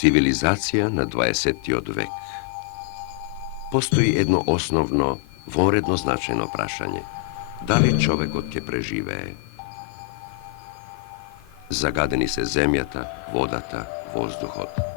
Civilizacija na 20. vek. Postoji jedno osnovno, vonredno značajno prašanje. Da li čovek otke prežive? Zagadeni se zemjata, vodata, vozduhot.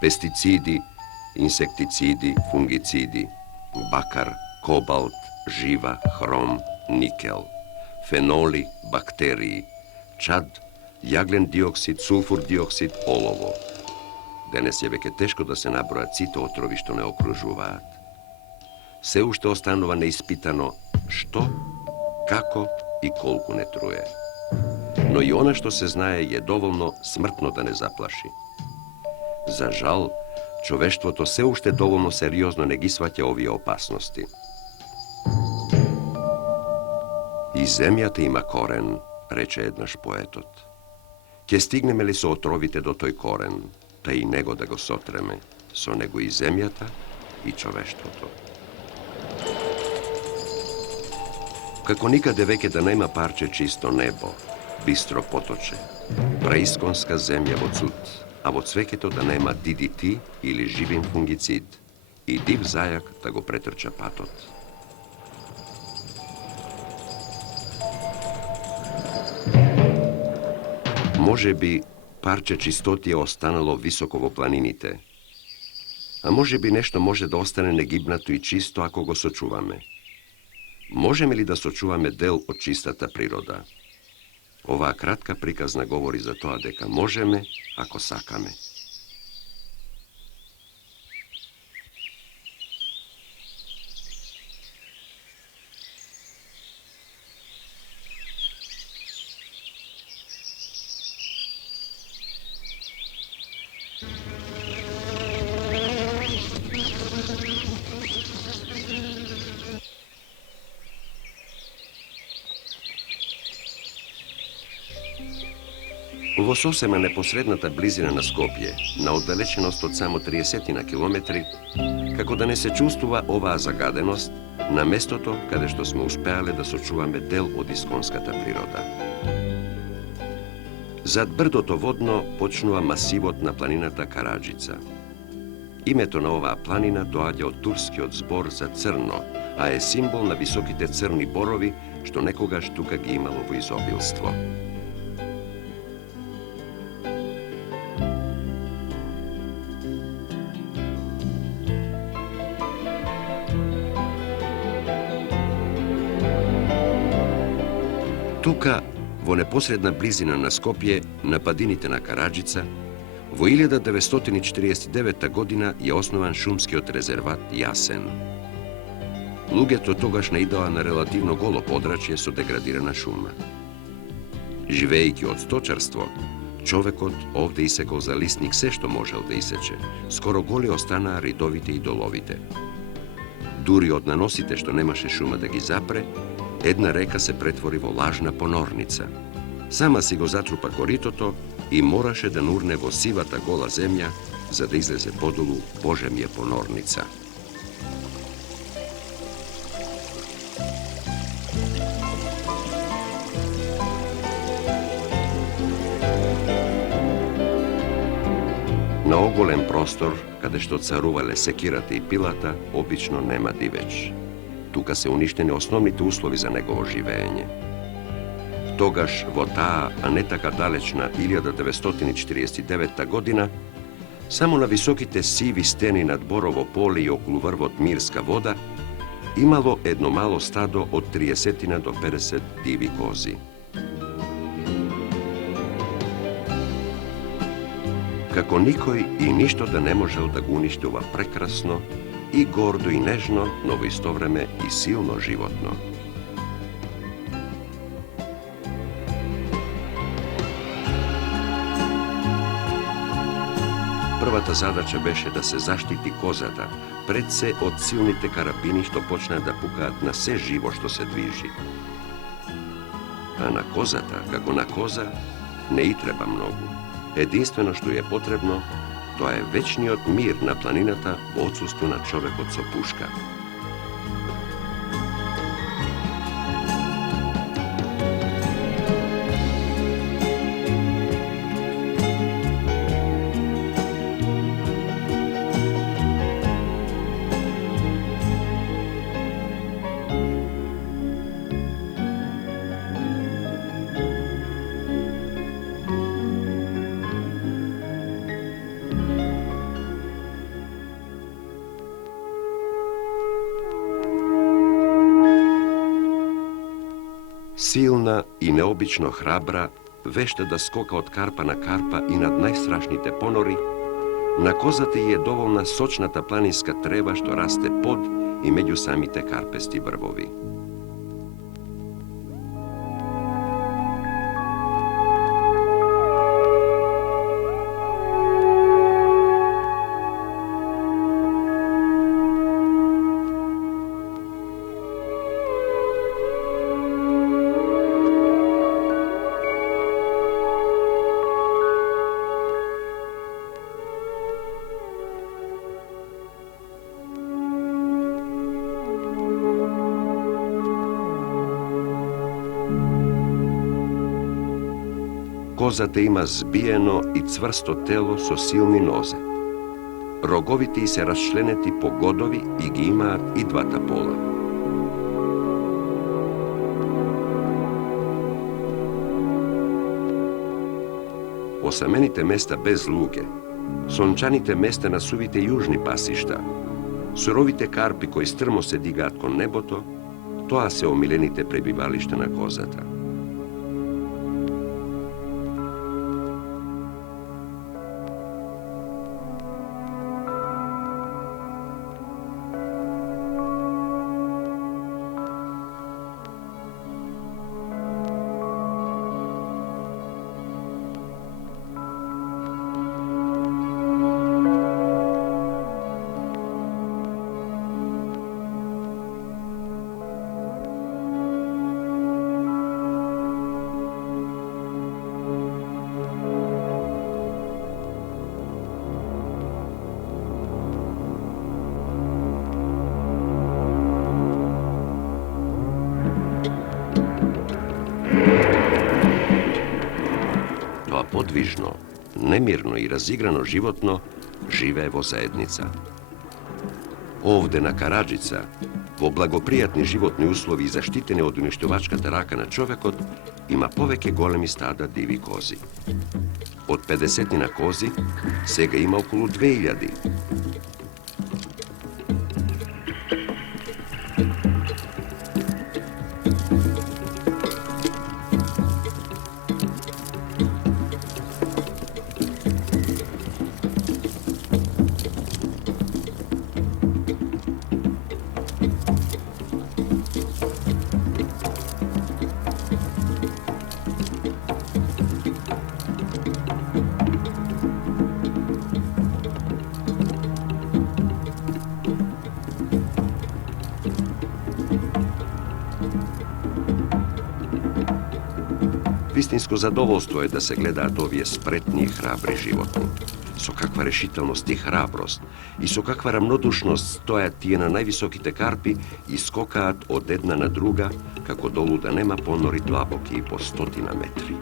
Pesticidi, insekticidi, fungicidi, bakar, kobalt, živa, hrom, nikel, fenoli, bakteriji, čad, jagljen dioksid, sulfur dioksid, olovo. Денес je веќе тешко да се набројат сите отрови што не окружуваат. Се уште останува неиспитано што, како и колку не труе. Но и она што се знае е доволно смртно да не заплаши. За жал, човештвото се уште доволно сериозно не ги сваќа овие опасности. И земјата има корен, рече еднаш поетот. Ке стигнеме ли со отровите до тој корен, та и него да го сотреме, со него и земјата и човештвото. Како никаде веќе да нема парче чисто небо, бистро поточе, преисконска земја во цуд, а во цвеќето да нема DDT или живин фунгицид и див зајак да го претрча патот. Може би парче чистоти е останало високо во планините, а може би нешто може да остане негибнато и чисто ако го сочуваме. Можеме ли да сочуваме дел од чистата природа? Оваа кратка приказна говори за тоа дека можеме, ако сакаме. Во сосема непосредната близина на Скопје, на оддалеченост од само 30 на километри, како да не се чувствува оваа загаденост на местото каде што сме успеале да сочуваме дел од исконската природа. Зад брдото водно почнува масивот на планината Караџица. Името на оваа планина доаѓа од турскиот збор за црно, а е символ на високите црни борови што некогаш тука ги имало во изобилство. Тука, во непосредна близина на Скопје, на падините на Караџица, во 1949 година е основан шумскиот резерват Јасен. Луѓето тогаш наидоа на релативно голо подрачје со деградирана шума. Живеејќи од сточарство, човекот овде исекол за лисник се што можел да исече. Скоро голи останаа ридовите и доловите. Дури од наносите што немаше шума да ги запре, една река се претвори во лажна понорница. Сама си го затрупа коритото и мораше да нурне во сивата гола земја, за да излезе подолу Божемја понорница. На оголем простор, каде што царувале секирата и пилата, обично нема дивеч. Тука се уништени основните услови за негово живење. Тогаш, во таа, а не така далечна 1949 година, само на високите сиви стени над Борово поле и околу врвот Мирска вода, имало едно мало стадо од 30 до 50 диви кози. Како никој и ништо да не можел да го уништи ова прекрасно i gordo i nežno, no u isto vreme i silno životno. Prvата zadaća beše da se zaštiti kozata, pred se od silните karabini što počne da pukaat na sve živo što se dviži. A na kozata, kako na koza, ne i treba mnogo. Jedinstveno što je potrebno, to je večniot mir na planinata u odsustvu na čovek od sopuška. Silna i neobično hrabra, vešta da skoka od karpa na karpa i nad najstrašnite ponori, na kozate je dovoljna sočnata planinska treva što raste pod i među samite karpesti vrvovi. Kozate ima zbijeno i cvrsto telo so silni noze. Rogoviti se raščleneti po godovi i gi imaat i dvata pola. Osamenite mesta bez luge, sončanite mesta na suvite južni pasišta, surovite karpi koji strmo se digaat kon neboto, toa se omilenite prebivalište na kozata. Podvižno, nemirno i razigrano životno žive vo zajednica. Ovde na Karadžica, vo blagoprijatni životni uslovi zaštitene od uništovačka raka na čovekot, ima poveke golemi stada divi kozi. Od 50 kozi, sega ima okolo 2000. Istinsko zadovoljstvo je da se gledaat ovije spretni i hrabri životni. So kakva rešitelnost i hrabrost i so kakva ravnodušnost stojati na najvisokite karpi i skokaat od jedna na druga, kako dolu da nema ponori dlaboki i po 100 metri.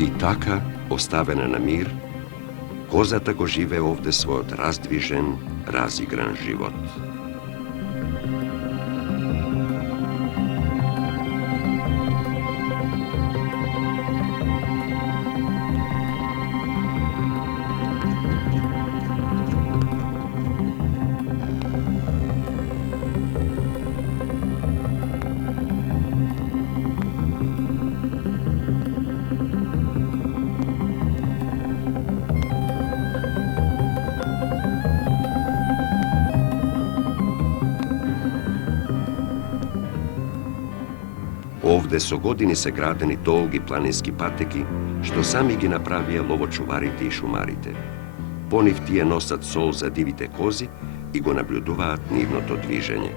I taka ostavena na mir, koza tako žive ovde svoj razdvižen, razigran život. Ovde su godini se gradeni dolgi planinski pateki, što sami gi napravije lovočuvarite i šumarite. Poniv ti je nosat sol za divite kozi i go nabljuduvat nivno to dviženje.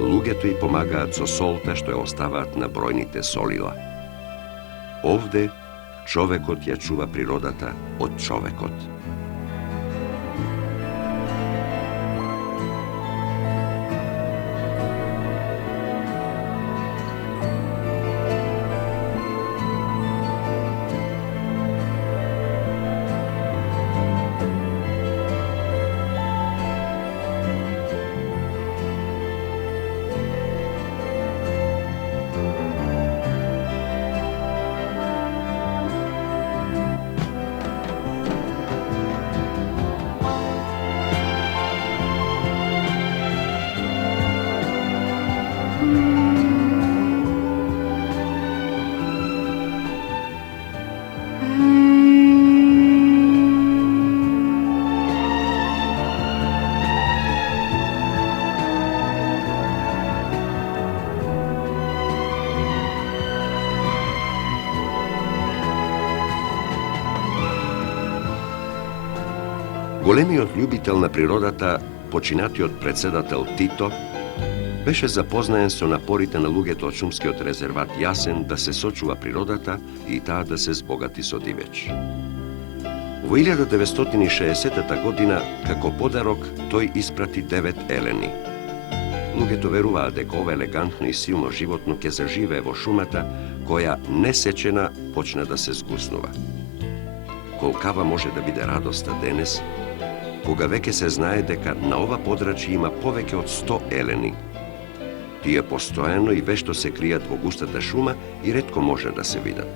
Lugetu i pomagaat so solta što je ostavat na brojnite solila. Ovde čovekot je čuva prirodata od čovekot. Големиот љубител на природата, починатиот председател Тито, беше запознаен со напорите на луѓето од шумскиот резерват Јасен да се сочува природата и таа да се збогати со дивеч. Во 1960 година, како подарок, тој испрати 9 елени. Луѓето веруваат дека ова елегантно и силно животно ќе заживее во шумата, која несечена почна да се згуснува. Колкава може да биде радоста денес, кога веќе се знае дека на ова подрачје има повеќе од 100 елени. Тие постојано и вешто се кријат во густата шума и ретко може да се видат.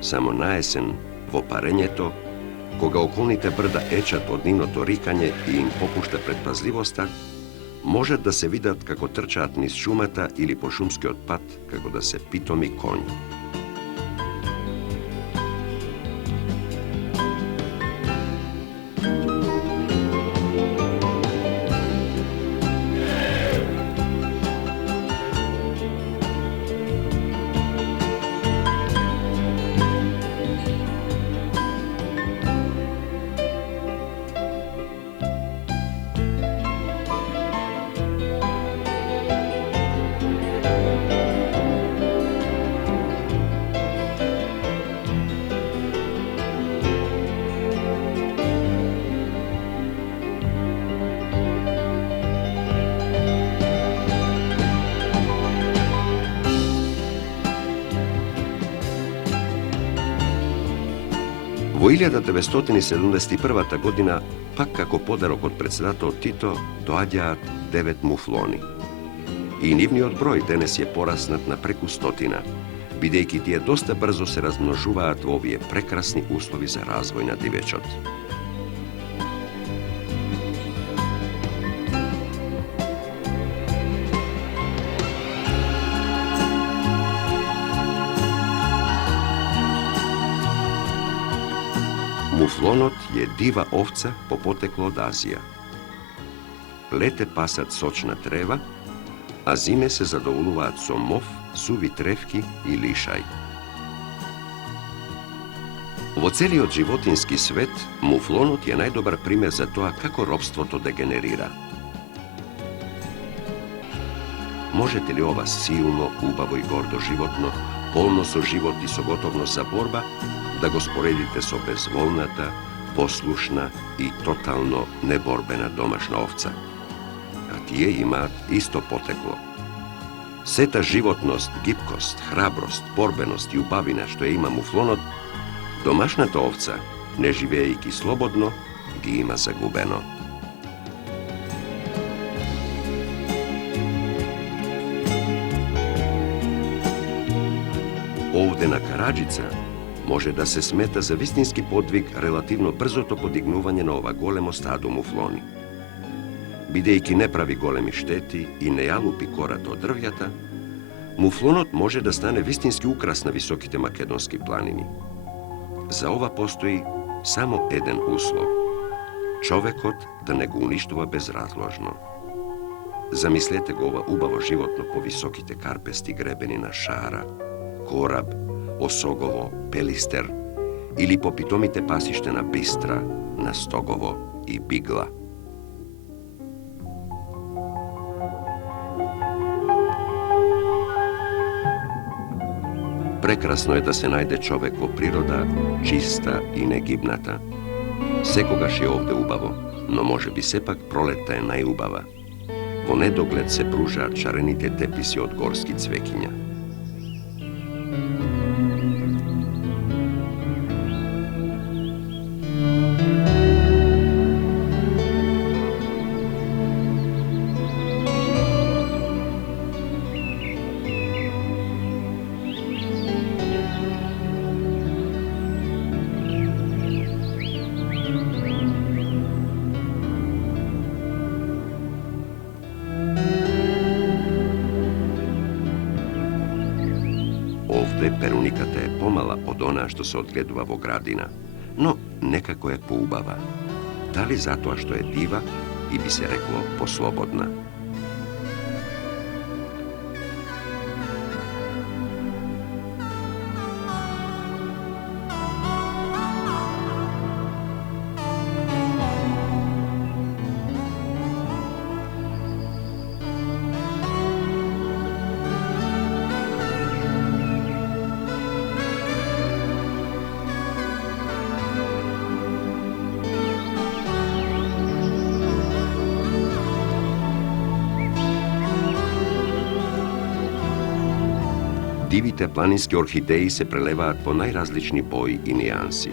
Само наесен, во парењето, кога околните брда ечат од нивното рикање и им попушта предпазливоста, можат да се видат како трчаат низ шумата или по шумскиот пат како да се питоми коњи. Во 1971 година, пак како подарок од председател Тито, доаѓаат 9 муфлони. И нивниот број денес е пораснат на преку 100, бидејќи тие доста брзо се размножуваат во овие прекрасни услови за развој на дивечот. Муфлонот е дива овца по потекло од Азија. Лете пасат сочна трева, а зиме се задоволуваат со мов, суви тревки и лишај. Во целиот животински свет, муфлонот е најдобар пример за тоа како робството дегенерира. možete li ova silno, ubavo i gordo životno, polno so život i so gotovnost za borba, da go sporedite so bezvolnata, poslušna i totalno neborbena domašna ovca. A tije ima isto poteklo. Seta životnost, gibkost, hrabrost, borbenost i ubavina što je ima muflonot, domašnata ovca, ne živejiki slobodno, gi ima zagubeno. Ovdena Karadžica može da se smeta za vistinski podvig relativno brzo to podignuvanje na ova golemo stado mufloni. Bidejki ne pravi golemi šteti i ne jalupi korat od drvjata, muflonot može da stane vistinski ukras na visokite makedonski planini. Za ova postoji samo jedan uslov. Čovekot da ne go uništova bezrazložno. Zamislete go ova ubavo životno po visokite karpesti grebenina Šara, Korab, Osogovo, Pelister ili po pitomite pasište na Bistra, na Stogovo i Bigla. Prekrasno je da se najde čovekovo priroda, čista i negibnata. Sekogaš je ovde ubavo, no može bi sepak proleta je najubava. Vo nedogled se pruža čarenite tepisi od gorskih cvekinja. Ovde perunikata je pomala od ona što se odgledува vo gradina, no nekako je poubava. Da li zato što je diva i bi se reklo poslobodna. Divite planinski orhideji se prelevaat po najrazlični boji i nijansi.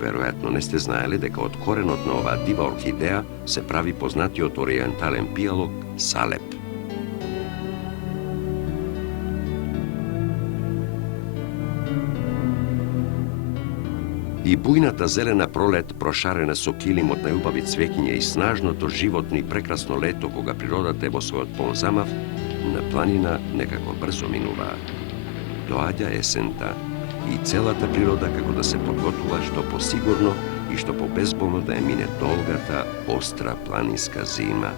Verovatno ne ste znali da od korenotna ova diva orhideja se pravi poznati od orientalen pijalog salep. I bujnata zelena prolet prošarena so kilim od najubavi cvekinje i snažno to životno i prekrasno leto koga priroda tebo svoj odpolzamav, na planina nekako brzo minuva. Doađa esenta i celata priroda kako da se podgotuva što posigurno i što po bezbolno da je mine dolgata, ostra planinska zima.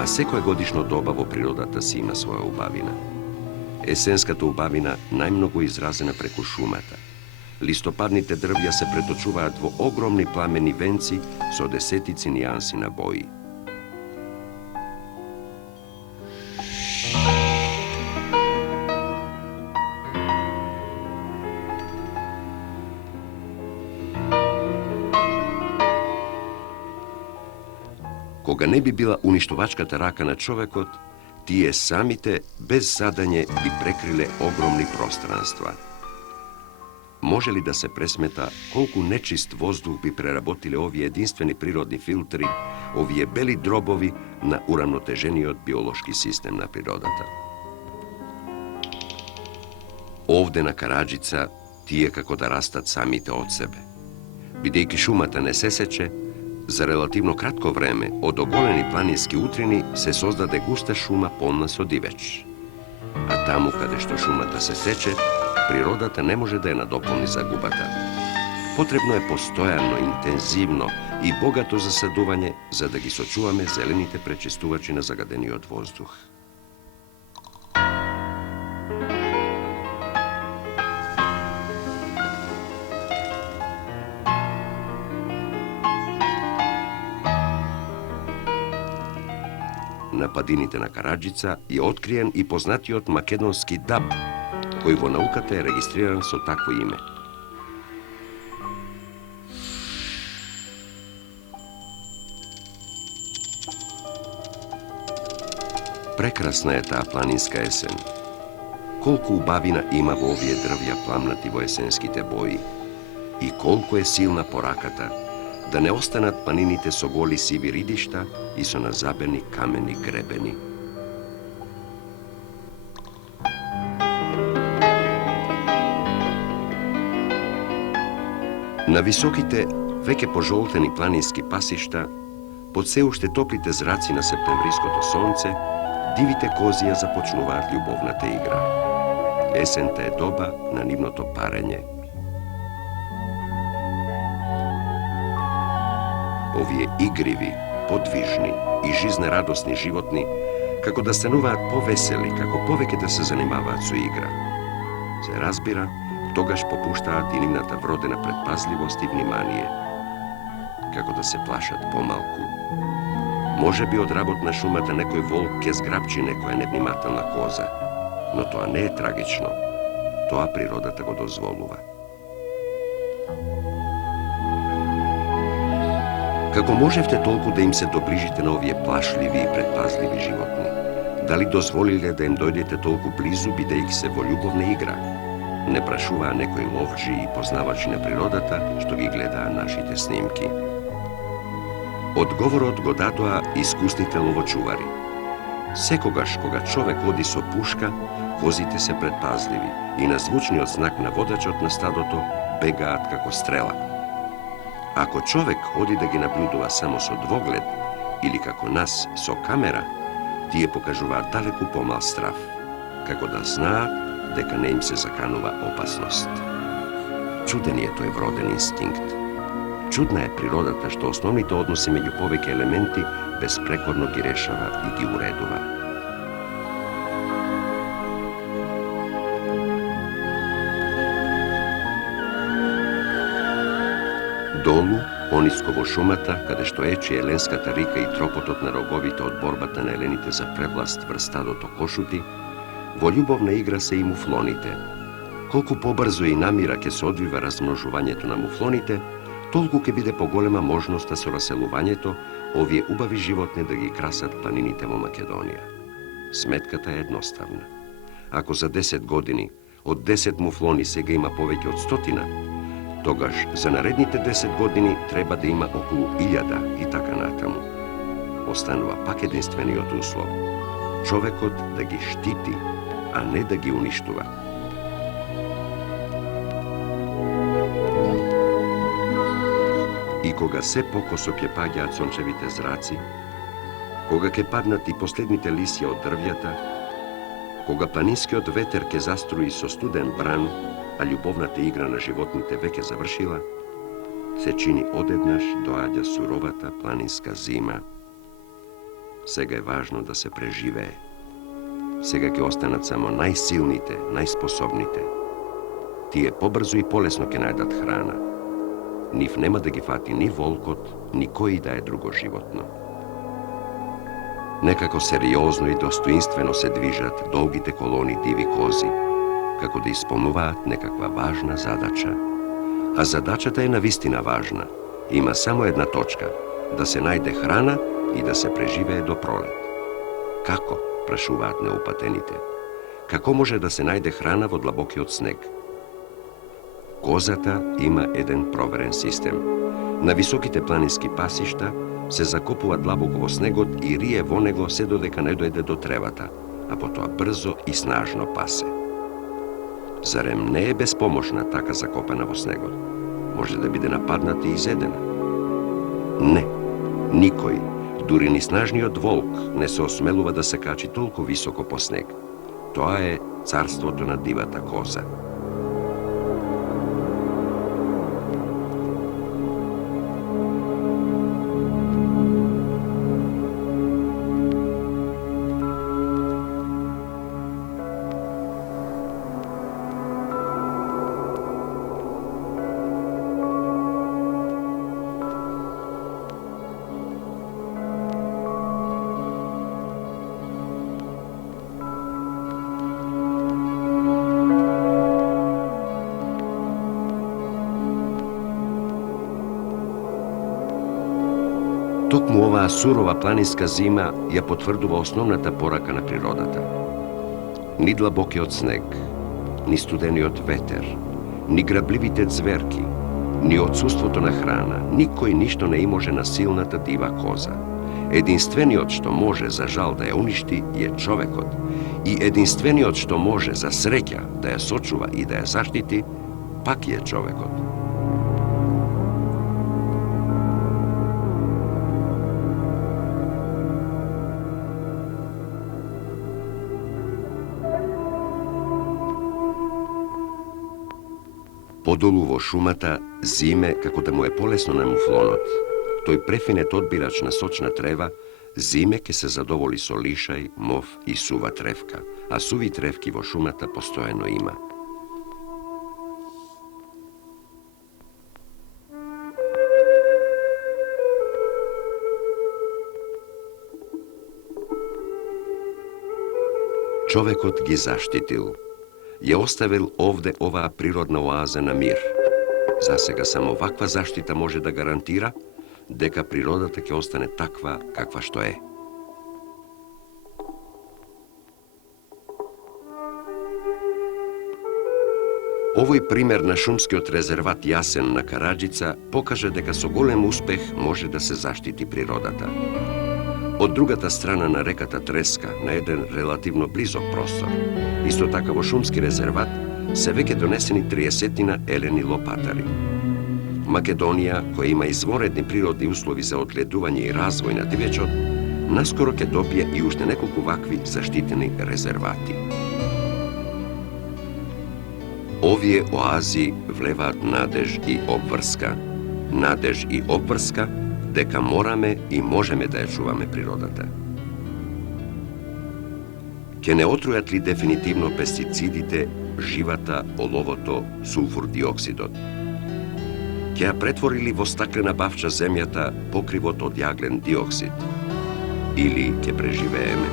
A sekoje godišno dobavo prirodata si ima svoja ubavina. Esenskata ubavina najmnogo izrazena preko šumata. Listopadnite drvja se pretočuvaat vo ogromni plameni venci so desetici nijansi na boji. Koga ne bi bila uništovačkata raka na čovekot, tije samite bez zadanje bi prekrile ogromni prostranstva. Može li da se presmeta koliko nečist vozduh bi prerabotili ovi jedinstveni prirodni filtri, ovi beli drobovi na uravnoteženi od biološki sistem na prirodata. Ovde na Karadžica tije kako da rastat samite od sebe. Bidejki šumata ne se seče, za relativno kratko vreme od ogoleni planinski utrini se sozdade gusta šuma polna so diveć. A tamo kada što šumata se seče, prirodata ne može da je nadopolni za gubata. Potrebno je postojano, intenzivno i bogato zasaduvanje za da gi sočuvame zelenite prečistuvači na zagadeni od vozduh. na падините на Караджица je otkrijen i poznatiот македонски даб, кој во науката е регистриран со такво име. Прекрасна е таа планинска есен. Колку убавина има во овие дрвја пламнати во есенските бои и колку е силна пораката да не останат планините со голи сиви ридишта и со назабени камени гребени. На високите, веќе пожолтени планински пасишта, под се уште топлите зраци на септемвриското сонце, дивите козија започнуваат љубовната игра. Есента е доба на нивното парење. Овие игриви, подвижни и жизнерадосни животни, како да стануваат повесели, како повеќе да се занимаваат со игра. Се разбира, тогаш попуштаат и нивната вродена предпазливост и внимание, како да се плашат помалку. Може би од работ на шумата некој волк ке зграбчи некоја невнимателна коза, но тоа не е трагично. Тоа природата го дозволува. Како можевте толку да им се доближите на овие плашливи и предпазливи животни? Дали дозволиле да им дојдете толку близу, бидејќи се во љубовна игра? Не прашуваа некои ловджи и познавачи на природата што ги гледаа нашите снимки. Одговорот го дадоа искусните ловочувари. Секогаш кога човек оди со пушка, козите се предпазливи и на звучниот знак на водачот на стадото бегаат како стрела. Ако човек оди да ги наблюдува само со двоглед или како нас со камера, тие покажуваат далеку помал страв, како да знаат дека не им се заканува опасност. Чуден е тој вроден инстинкт. Чудна е природата што основните односи меѓу повеќе елементи безпрекорно ги решава и ги уредува. Долу, пониско во шумата, каде што ече Еленската рика и тропотот на роговите од борбата на елените за превласт врз стадото кошути, во љубовна игра се и муфлоните. Колку побрзо и намира ќе се одвива размножувањето на муфлоните, толку ќе биде поголема можноста со раселувањето овие убави животни да ги красат планините во Македонија. Сметката е едноставна. Ако за 10 години од 10 муфлони сега има повеќе од 100, тогаш за наредните 10 години треба да има околу 1000 и така натаму. Останува пак единствениот услов – човекот да ги штити, а не да ги уништува. И кога се покосо ќе паѓаат сончевите зраци, кога ќе паднат и последните лисја од дрвјата, кога планинскиот ветер ќе заструи со студен бран, а љубовната игра на животните веќе завршила, се чини одеднаш доаѓа суровата планинска зима. Сега е важно да се преживее. Сега ќе останат само најсилните, најспособните. Тие побрзо и полесно ќе најдат храна. Нив нема да ги фати ни волкот, ни кој да е друго животно. Некако сериозно и достоинствено се движат долгите колони диви кози, како да исполнуваат некаква важна задача. А задачата е навистина важна. Има само една точка – да се најде храна и да се преживее до пролет. Како? Прашуваат неупатените. Како може да се најде храна во длабокиот снег? Козата има еден проверен систем. На високите планински пасишта се закопува длабоко во снегот и рие во него се додека не дојде до тревата, а потоа брзо и снажно пасе. Зарем не е безпомошна така закопана во снегот? Може да биде нападната и изедена? Не, никој, дури ни снажниот волк не се осмелува да се качи толку високо по снег. Тоа е царството на дивата коза. Токму оваа сурова планинска зима ја потврдува основната порака на природата. Ни длабокиот снег, ни студениот ветер, ни грабливите зверки, ни отсуството на храна, никој ништо не и може на силната дива коза. Единствениот што може за жал да ја уништи е човекот и единствениот што може за среќа да ја сочува и да ја заштити, пак е човекот. Подолу во шумата, зиме, како да му е полесно на муфлонот, тој префинет одбирач на сочна трева, зиме ке се задоволи со лишај, мов и сува тревка, а суви тревки во шумата постојано има. Човекот ги заштитил. Ја оставил овде оваа природна оаза на мир. Засега само ваква заштита може да гарантира дека природата ќе остане таква каква што е. Овој пример на шумскиот резерват Јасен на Караџица покаже дека со голем успех може да се заштити природата. Од другата страна на реката Треска, на еден релативно близок простор, исто така во шумски резерват, се веќе донесени 30 елени лопатари. Македонија, која има изворедни природни услови за одледување и развој на дивечот, наскоро ќе добие и уште неколку вакви заштитени резервати. Овие оази влеваат надеж и обврска, дека мораме и можеме да ја чуваме природата. Ке не отрујат ли дефинитивно пестицидите, живата, оловото, сулфур диоксидот? Ке ја претвори ли во стаклена бавча земјата покривот од јаглен диоксид? Или ке преживееме?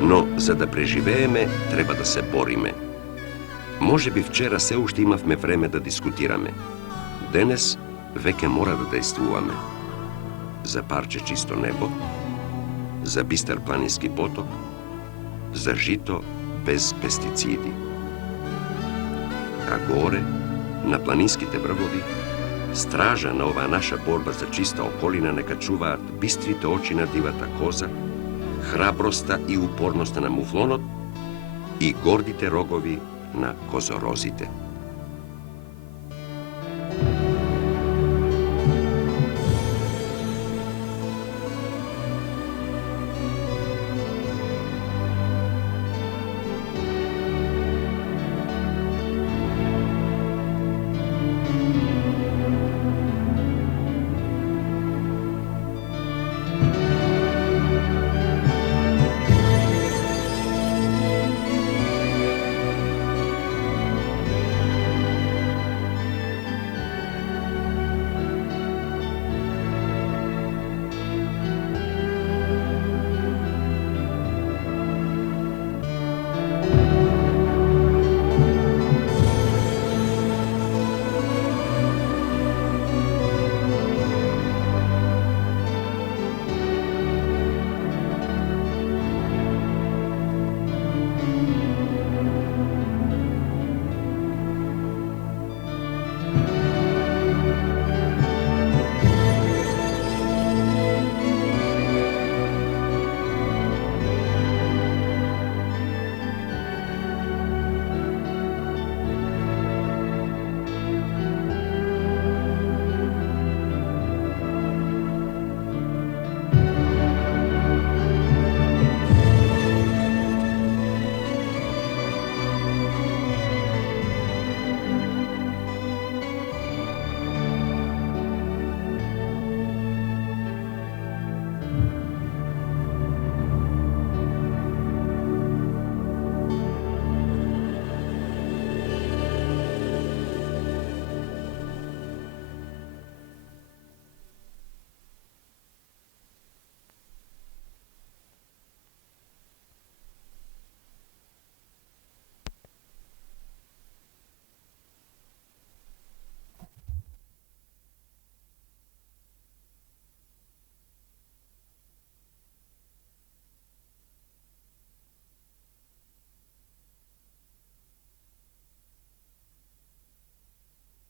Но за да преживееме, треба да се бориме. Може би вчера се уште имавме време да дискутираме. Денес веќе мора да действуваме. За парче чисто небо, за бистар планински поток, за жито без пестициди. А горе, на планинските врвови, стража на оваа наша борба за чиста околина нека чуваат бистрите очи на дивата коза, храброста и упорноста на муфлонот и гордите рогови на козорозите.